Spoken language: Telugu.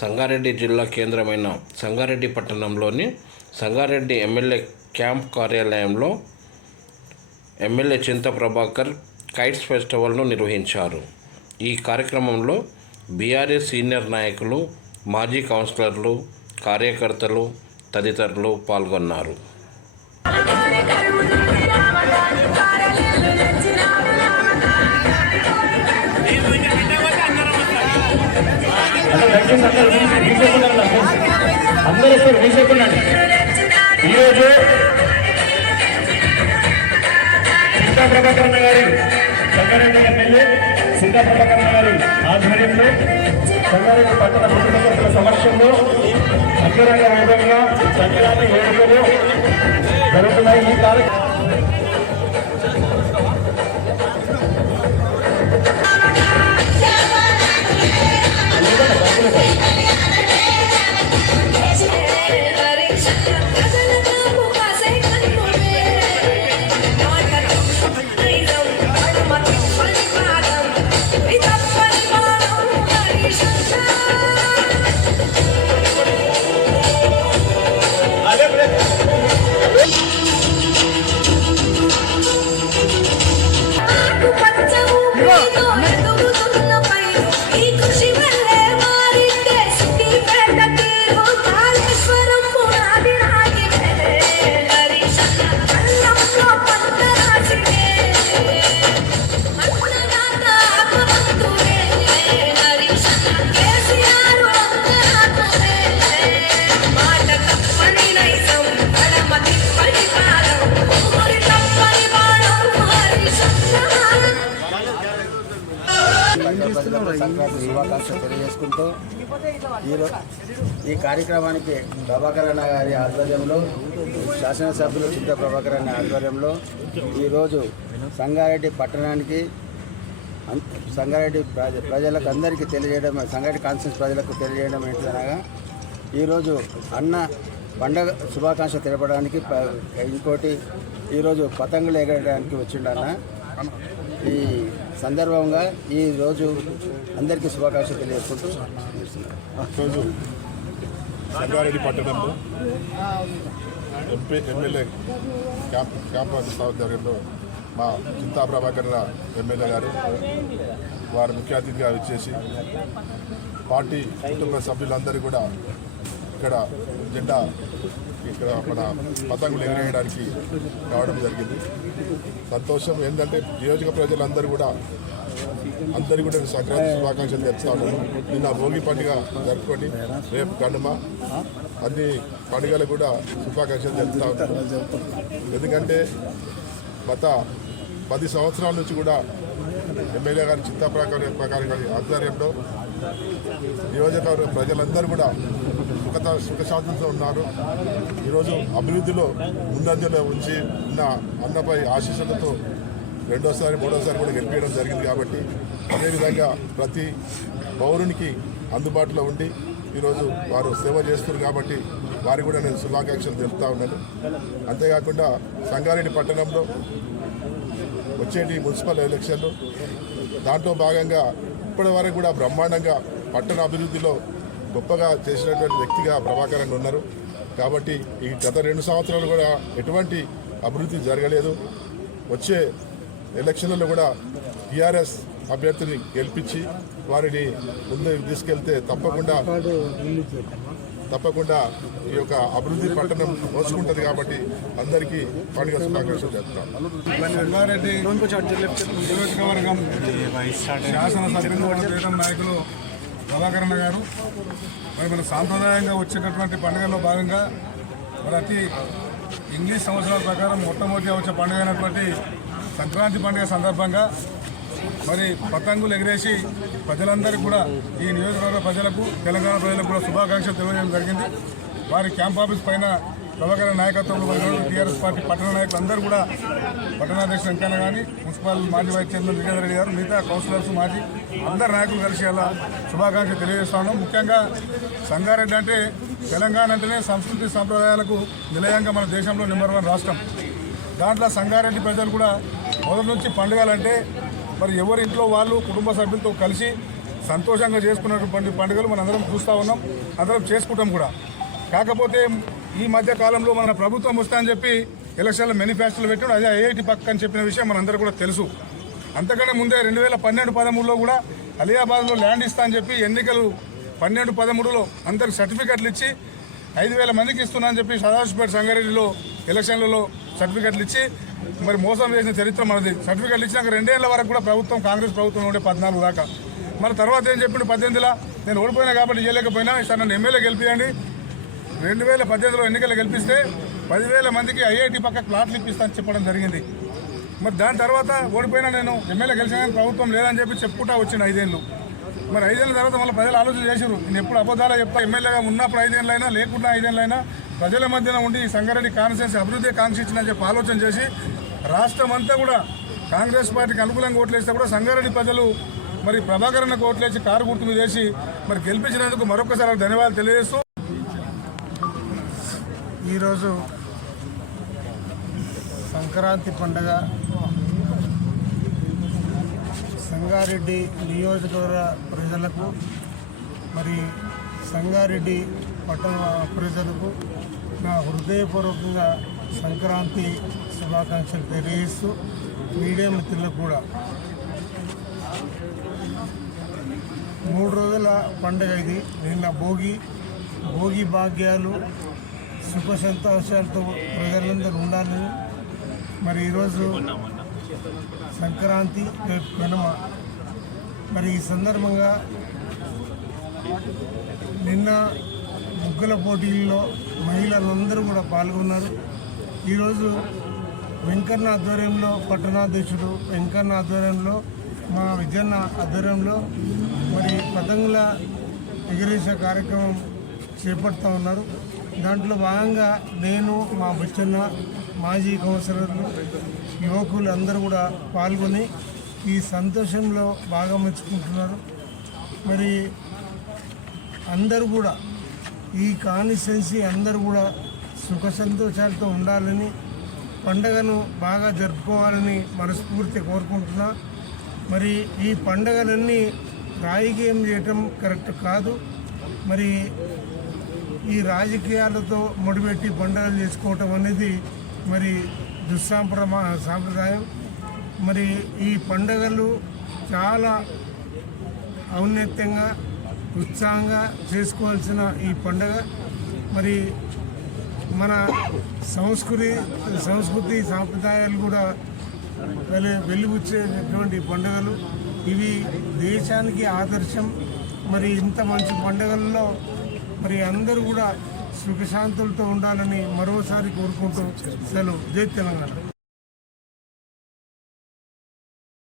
సంగారెడ్డి జిల్లా కేంద్రమైన సంగారెడ్డి పట్టణంలోని సంగారెడ్డి ఎమ్మెల్యే క్యాంప్ కార్యాలయంలో ఎమ్మెల్యే చింత ప్రభాకర్ కైట్స్ ఫెస్టివల్ను నిర్వహించారు. ఈ కార్యక్రమంలో బీఆర్ఎస్ సీనియర్ నాయకులు మాజీ కౌన్సిలర్లు కార్యకర్తలు తదితరులు పాల్గొన్నారు. దయచేసి అందరూ తీసేసుకున్నాను అందరూ వస్తారు తీసేసుకున్నాండి ఈరోజు సీతా ప్రభాకరణ గారి సంగారెడ్డి ఎమ్మెల్యే సీతా ప్రభాకరణ గారి ఆధ్వర్యంలో సంగారెడ్డి పట్టణ పుట్టినపరుల సమక్షంలో అంగరంగ వైభవంగా సంక్రాంతి వేడుకలు జరుగుతున్నాయి ఈ కార్యక్రమం తెలియజేసుకుంటూ ఈరో ఈ కార్యక్రమానికి ప్రభాకర్ అన్న గారి ఆధ్వర్యంలో శాసనసభ్యులు చింత ప్రభాకర్ అన్న ఆధ్వర్యంలో ఈరోజు సంగారెడ్డి పట్టణానికి సంగారెడ్డి ప్రజ ప్రజలకు అందరికీ తెలియజేయడం సంగారెడ్డి కాన్స్టిట్యూన్స్ ప్రజలకు తెలియజేయడం ఏంటనగా ఈరోజు అన్న పండగ శుభాకాంక్ష తెలపడానికి ఇంకోటి ఈరోజు పతంగులు ఎగరడానికి వచ్చిండన్న. ఈ సందర్భంగా ఈ రోజు అందరికీ శుభాకాంక్షలు తెలియజేసుకుంటూ రోజు సంగారెడ్డి పట్టణంలో ఎంపీ ఎమ్మెల్యే క్యాంప్ క్యాంపస్ ఆధ్వర్యంలో మా చింతా ప్రభాకర్ ఎమ్మెల్యే గారు వారు ముఖ్య అతిథిగా వచ్చేసి పార్టీ కుటుంబ సభ్యులందరూ కూడా ఇక్కడ జెండా ఇక్కడ మన పతంగులు ఎగరేయడానికి రావడం జరిగింది. సంతోషం ఏంటంటే నియోజక ప్రజలందరూ కూడా అందరికీ కూడా సంక్రాంతి శుభాకాంక్షలు తెలుపుతా నిన్న భోగి పండుగ జరుపుకొని రేపు కనుమ అన్ని పండుగలు కూడా శుభాకాంక్షలు తెలుస్తా ఉన్నాను ఎందుకంటే గత పది సంవత్సరాల నుంచి కూడా ఎమ్మెల్యే గారి చిత్త ప్రకారం ప్రకారం గారి ఆధ్వర్యంలో నియోజకవర్గ ప్రజలందరూ కూడా సుఖత సుఖశాంతులతో ఉన్నారు. ఈరోజు అభివృద్ధిలో ముందంజలో ఉంచి ఉన్న అన్నపై ఆశీస్సులతో రెండోసారి మూడోసారి కూడా గెలిపించడం జరిగింది కాబట్టి అదేవిధంగా ప్రతి పౌరునికి అందుబాటులో ఉండి ఈరోజు వారు సేవ చేస్తున్నారు కాబట్టి వారికి కూడా నేను శుభాకాంక్షలు తెలుపుతా ఉన్నాను. అంతేకాకుండా సంగారెడ్డి పట్టణంలో వచ్చేటి మున్సిపల్ ఎలక్షన్లు దాంట్లో భాగంగా ఇప్పటి వరకు కూడా బ్రహ్మాండంగా పట్టణ అభివృద్ధిలో గొప్పగా చేసినటువంటి వ్యక్తిగా ప్రభాకరంగా ఉన్నారు. కాబట్టి ఈ గత రెండు సంవత్సరాలు కూడా ఎటువంటి అభివృద్ధి జరగలేదు. వచ్చే ఎలక్షన్లలో కూడా టీఆర్ఎస్ అభ్యర్థిని గెలిపించి వారిని ముందుకు తీసుకెళ్తే తప్పకుండా తప్పకుండా ఈ యొక్క అభివృద్ధి పట్టణం మోసుకుంటుంది కాబట్టి అందరికీ పండుగ శుభాకాంక్షలు నియోజకవర్గం శాసనసభ్యులు నాయకులు ప్రభాకరణ గారు. మరి మన సాంప్రదాయంగా వచ్చేటటువంటి పండుగల్లో భాగంగా మరి అతి ఇంగ్లీష్ సంవత్సరాల ప్రకారం మొట్టమొదటి వచ్చే పండుగ అయినటువంటి సంక్రాంతి పండుగ సందర్భంగా మరి పతంగులు ఎగిరేసి ప్రజలందరికీ కూడా ఈ నియోజకవర్గ ప్రజలకు తెలంగాణ ప్రజలకు కూడా శుభాకాంక్షలు తెలియజేయడం జరిగింది. వారి క్యాంప్ ఆఫీస్ పైన ప్రభాకర్ నాయకత్వంలో టీఆర్ఎస్ పార్టీ పట్టణ నాయకులు అందరూ కూడా పట్టణాధ్యక్షుడు వెంకన్న కానీ మున్సిపల్ మాజీ వైస్ చైర్మన్ విజేంద్ర రెడ్డి గారు మిగతా కౌన్సిలర్స్ మాజీ అందరు నాయకులు కలిసి అలా శుభాకాంక్షలు తెలియజేస్తాను ముఖ్యంగా సంగారెడ్డి అంటే తెలంగాణ అంటేనే సంస్కృతి సంప్రదాయాలకు నిలయంగా మన దేశంలో నెంబర్ వన్ రాష్ట్రం. దాంట్లో సంగారెడ్డి ప్రజలు కూడా మొదటి నుంచి పండుగలంటే మరి ఎవరి ఇంట్లో వాళ్ళు కుటుంబ సభ్యులతో కలిసి సంతోషంగా చేసుకున్నటువంటి పండుగలు మనందరం చూస్తూ ఉన్నాం. అందరం చేసుకుంటాం కూడా. కాకపోతే ఈ మధ్య కాలంలో మన ప్రభుత్వం వస్తా అని చెప్పి ఎలక్షన్ల మేనిఫెస్టోలు పెట్టాడు అదే ఐఐటి పక్క అని చెప్పిన విషయం మనందరూ కూడా తెలుసు. అంతకంటే ముందే రెండు వేల పన్నెండు పదమూడులో కూడా అలియాబాద్లో ల్యాండ్ ఇస్తా అని చెప్పి ఎన్నికలు పన్నెండు పదమూడులో అందరికి సర్టిఫికెట్లు ఇచ్చి ఐదు వేల మందికి ఇస్తున్నా అని చెప్పి సదాశివపేట సంగారెడ్డిలో ఎలక్షన్లలో సర్టిఫికెట్లు ఇచ్చి మరి మోసం చేసిన చరిత్ర మనది. సర్టిఫికెట్లు ఇచ్చినాక రెండేళ్ళ వరకు కూడా ప్రభుత్వం కాంగ్రెస్ ప్రభుత్వం ఉండే పద్నాలుగు దాకా. మరి తర్వాత ఏం చెప్పిండు? పద్దెనిమిదిలో నేను ఓడిపోయినా కాబట్టి చేయలేకపోయినా సార్ నన్ను ఎమ్మెల్యే గెలిపియండి. రెండు వేల పద్దెనిమిదిలో ఎన్నికలు గెలిపిస్తే పదివేల మందికి ఐఐటి పక్క ప్లాట్లు ఇప్పిస్తాను చెప్పడం జరిగింది. మరి దాని తర్వాత ఓడిపోయినా నేను ఎమ్మెల్యే గెలిచిన ప్రభుత్వం లేదని చెప్పి చెప్పుకుంటా వచ్చిన ఐదేళ్ళు. మరి ఐదేళ్ళ తర్వాత మళ్ళీ ప్రజలు ఆలోచన చేశారు నేను ఎప్పుడు అబద్ధాలు చెప్తా ఎమ్మెల్యేగా ఉన్నప్పుడు ఐదేళ్ళైనా లేకుండా ఐదేళ్ళైనా ప్రజల మధ్యన ఉండి ఈ సంగారెడ్డి కాన్స్టిట్యూన్సీ అభివృద్ధి కాంక్షించిన చెప్పి ఆలోచన చేసి రాష్ట్రం అంతా కూడా కాంగ్రెస్ పార్టీకి అనుకూలంగా ఓట్లేస్తే కూడా సంగారెడ్డి ప్రజలు మరి ప్రభాకరణ ఓట్లేసి కారు గుర్తు మీద వేసి మరి గెలిపించినందుకు మరొకసారి ధన్యవాదాలు తెలియజేస్తూ ఈరోజు సంక్రాంతి పండగ. సంగారెడ్డి నియోజకవర్గ ప్రజలకు మరి సంగారెడ్డి పట్టణ ప్రజలకు నా హృదయపూర్వకంగా సంక్రాంతి శుభాకాంక్షలు తెలియజేస్తూ మీడియా మిత్రులకు కూడా. మూడు రోజుల పండుగ ఇది. నిన్న భోగి భోగి భాగ్యాలు సుఖ సంతోషాలతో ప్రజలందరూ ఉండాలని మరి ఈరోజు సంక్రాంతి రేపు కనుమ. మరి ఈ సందర్భంగా నిన్న ముగ్గుల పోటీల్లో మహిళలందరూ కూడా పాల్గొన్నారు. ఈరోజు వెంకన్న ఆధ్వర్యంలో పట్టణాధ్యక్షుడు వెంకన్న ఆధ్వర్యంలో మా విజయన్న ఆధ్వర్యంలో మరి పతంగుల ఎగిరేసే కార్యక్రమం చేపడుతూ ఉన్నారు. దాంట్లో భాగంగా నేను మా బుచ్చన్న మాజీ కౌన్సిలర్లు యువకులు అందరూ కూడా పాల్గొని ఈ సంతోషంలో బాగా మెచ్చుకుంటున్నారు మరి అందరూ కూడా ఈ కాన్స్టిట్యున్సీ అందరూ కూడా సుఖ సంతోషాలతో ఉండాలని పండగను బాగా జరుపుకోవాలని మనస్ఫూర్తి కోరుకుంటున్నా. మరి ఈ పండగలన్నీ రాజకీయం చేయటం కరెక్ట్ కాదు. మరి ఈ రాజకీయాలతో ముడిపెట్టి పండుగలు చేసుకోవటం అనేది మరి దుస్సాంప్రమా సాంప్రదాయం. మరి ఈ పండుగలు చాలా ఔన్నత్యంగా ఉత్సాహంగా చేసుకోవాల్సిన ఈ పండుగ. మరి మన సంస్కృతి సంస్కృతి సాంప్రదాయాలు కూడా వెలి వెలుగుచ్చేటటువంటి పండుగలు. ఇవి దేశానికి ఆదర్శం. మరి ఇంత మంచి పండుగల్లో మరి అందరూ కూడా సుఖశాంతులతో ఉండాలని మరోసారి కోరుకుంటూ సెలవు. జై తెలంగాణ.